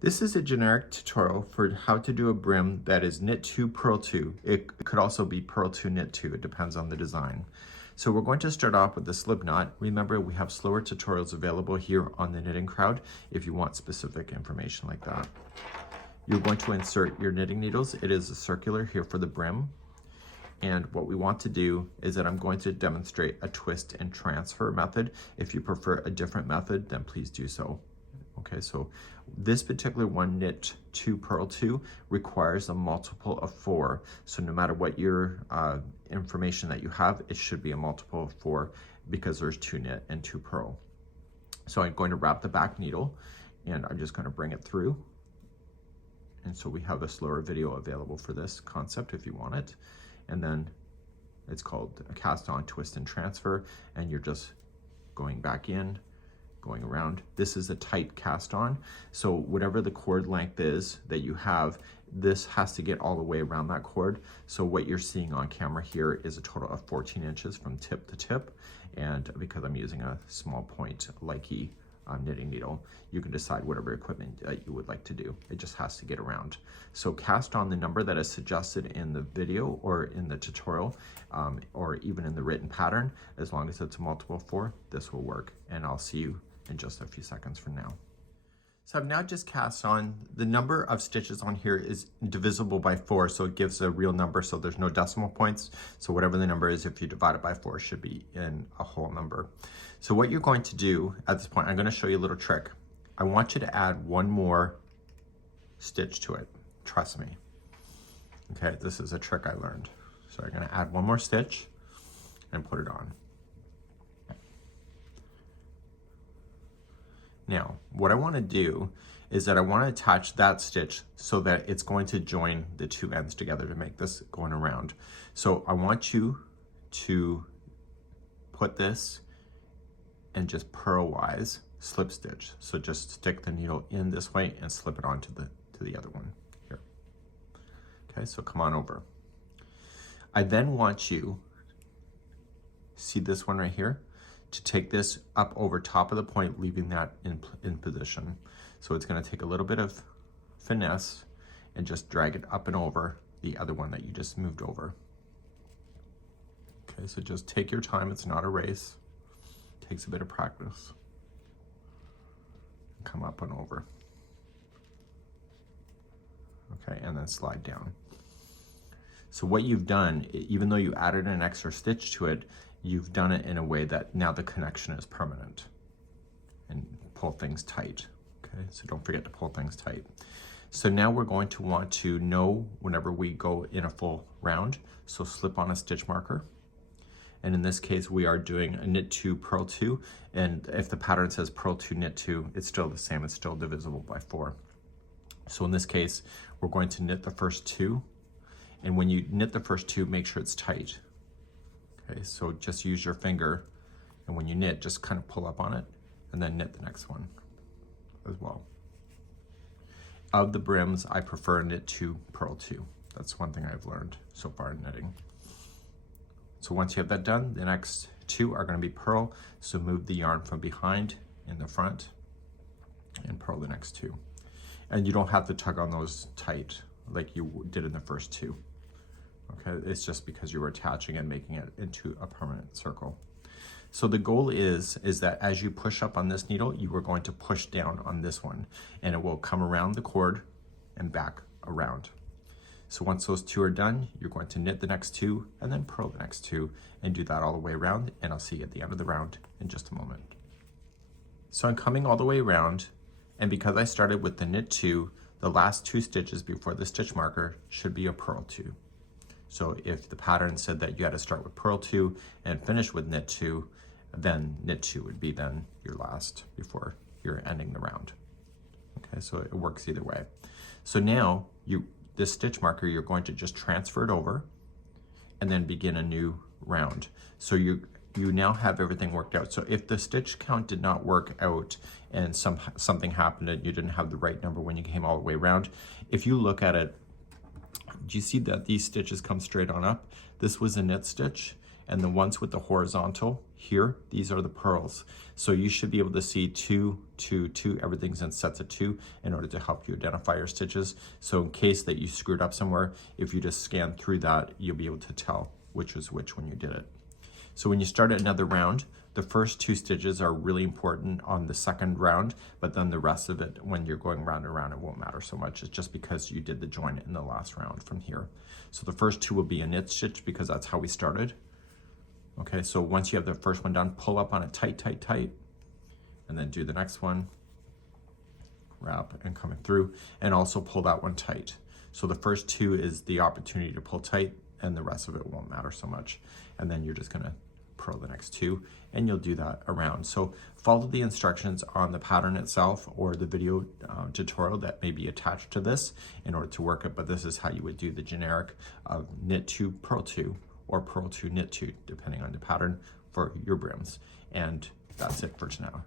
This is a generic tutorial for how to do a brim that is knit 2, purl 2. It could also be purl 2, knit 2. It depends on the design. So we're going to start off with the slip knot. Remember, we have slower tutorials available here on the Knitting Crowd if you want specific information like that. You're going to insert your knitting needles. It is a circular here for the brim. And what we want to do is that I'm going to demonstrate a twist and transfer method. If you prefer a different method, then please do so. Okay, so this particular one, knit 2, purl 2, requires a multiple of 4. So no matter what your information that you have, it should be a multiple of 4 because there's 2 knit and 2 purl. So I'm going to wrap the back needle and I'm just going to bring it through. And so we have a slower video available for this concept if you want it. And then it's called a cast on, twist and transfer, and you're just going back in, going around. This is a tight cast on, so whatever the cord length is that you have, this has to get all the way around that cord. So what you're seeing on camera here is a total of 14 inches from tip to tip, and because I'm using a small point likey knitting needle, you can decide whatever equipment you would like to do. It just has to get around. So cast on the number that is suggested in the video or in the tutorial, or even in the written pattern. As long as it's a multiple of 4, this will work, and I'll see you in just a few seconds from now. So I've now just cast on. The number of stitches on here is divisible by 4, so it gives a real number, so there's no decimal points. So whatever the number is, if you divide it by 4, it should be in a whole number. So what you're going to do at this point, I'm going to show you a little trick. I want you to add one more stitch to it. Trust me. Okay, this is a trick I learned. So I'm going to add one more stitch and put it on. Now, what I want to do is that I want to attach that stitch so that it's going to join the two ends together to make this going around. So I want you to put this and just purlwise slip stitch. So just stick the needle in this way and slip it onto the other one here. Okay, so come on over. I then want you, see this one right here? To take this up over top of the point, leaving that in position. So it's going to take a little bit of finesse and just drag it up and over the other one that you just moved over. Okay, so just take your time. It's not a race. It takes a bit of practice. Come up and over. Okay, and then slide down. So what you've done, even though you added an extra stitch to it, you've done it in a way that now the connection is permanent. And pull things tight, okay? So don't forget to pull things tight. So now we're going to want to know whenever we go in a full round, so slip on a stitch marker. And in this case, we are doing a knit 2, purl 2, and if the pattern says purl 2, knit 2, it's still the same, it's still divisible by 4. So in this case, we're going to knit the first 2, and when you knit the first 2, make sure it's tight. Okay, so just use your finger, and when you knit, just kind of pull up on it, and then knit the next one as well. Of the brims, I prefer knit 2, purl 2. That's one thing I've learned so far in knitting. So once you have that done, the next 2 are going to be purl, so move the yarn from behind in the front, and purl the next 2. And you don't have to tug on those tight like you did in the first 2. Okay, it's just because you were attaching and making it into a permanent circle. So the goal is that as you push up on this needle, you are going to push down on this one, and it will come around the cord and back around. So once those 2 are done, you're going to knit the next 2 and then purl the next 2 and do that all the way around, and I'll see you at the end of the round in just a moment. So I'm coming all the way around, and because I started with the knit 2, the last 2 stitches before the stitch marker should be a purl 2. So if the pattern said that you had to start with purl 2 and finish with knit 2, then knit 2 would be then your last before you're ending the round. Okay, so it works either way. So now this stitch marker, you're going to just transfer it over and then begin a new round. So you now have everything worked out. So if the stitch count did not work out and something happened and you didn't have the right number when you came all the way around, if you look at it, do you see that these stitches come straight on up? This was a knit stitch, And the ones with the horizontal here, these are the purls. So you should be able to see 2, 2, 2, everything's in sets of 2 in order to help you identify your stitches. So in case that you screwed up somewhere, if you just scan through that, you'll be able to tell which was which when you did it. So when you start another round, the first 2 stitches are really important on the second round, but then the rest of it, when you're going round and round, it won't matter so much. It's just because you did the join in the last round from here. So the first 2 will be a knit stitch because that's how we started. Okay, so once you have the first one done, pull up on it tight, tight, tight, and then do the next one, wrap and coming through, and also pull that one tight. So the first 2 is the opportunity to pull tight, and the rest of it won't matter so much. And then you're just gonna purl the next 2, and you'll do that around. So follow the instructions on the pattern itself or the video tutorial that may be attached to this in order to work it, but this is how you would do the generic of knit 2, purl 2, or purl 2, knit 2, depending on the pattern for your brims. And that's it for now.